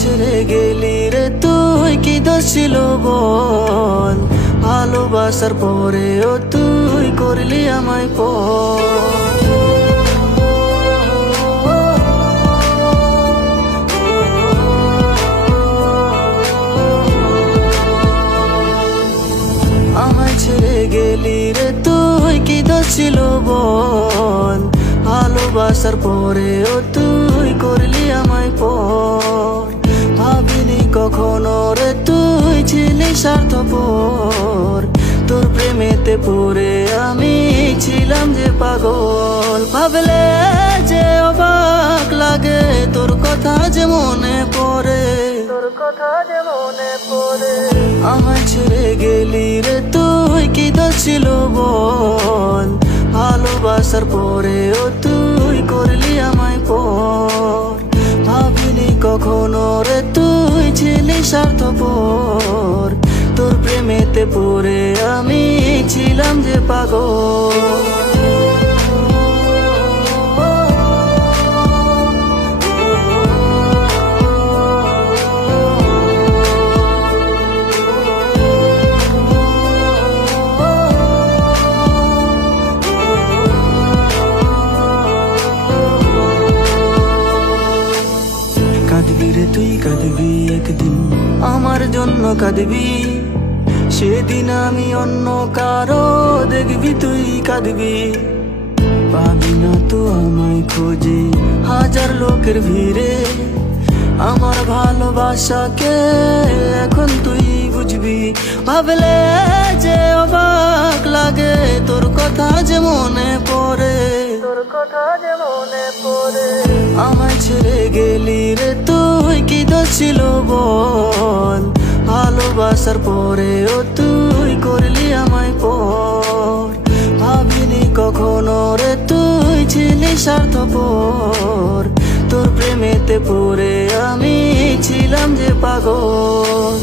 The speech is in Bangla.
ছেড়ে গেলি রে তুই, কি দোষ ছিল বল? ভালোবাসার পরেও তুই করলি আমায় পর। আমায় ছেড়ে গেলি রে তুই, কি দোষ ছিল বল? ভালোবাসার পরেও তুই করলি আমায় পর। ভাবিনি কখনো রে তুই ছিলি স্বার্থপর, তোর প্রেমেতে পড়ে আমি ছিলাম যে পাগল। ভাবলে যে অবাক লাগে, তোর কথা যে মনে পড়ে, তোর কথা যে মনে পড়ে। আমায় ছেড়ে গেলি রে তুই, কি দোষ ছিল বল? ভালোবাসার পরেও তুই করলি আমায় পর। ভাবিনি কখনো রে তুই ছিলি স্বার্থপর, তোর প্রেমেতে পড়ে আমি ছিলাম যে পাগল। কাঁদবি রে তুই, কাঁদবি একদিন, আমার জন্য কাঁদবি। সেদিন আমি অন্য কারো দেখবি তুই কাঁদবি। পাবি না তো আমায় খোঁজে হাজার লোকের ভিড়ে, আমার ভালোবাসাকে এখন তুই বুঝবি। ভাবলে যে অবাক লাগে, তোর কথা যে মনে পড়ে, তোর কথা যে মনে পড়ে। আমায় ছেড়ে গেলি রে তুই, কি দোষ ছিল বল? ভালোবাসার পরেও তুই করলি আমায় পর। ভাবিনি কখনো রে তুই ছিলি স্বার্থপর, তোর প্রেমেতে পড়ে আমি ছিলাম যে পাগল।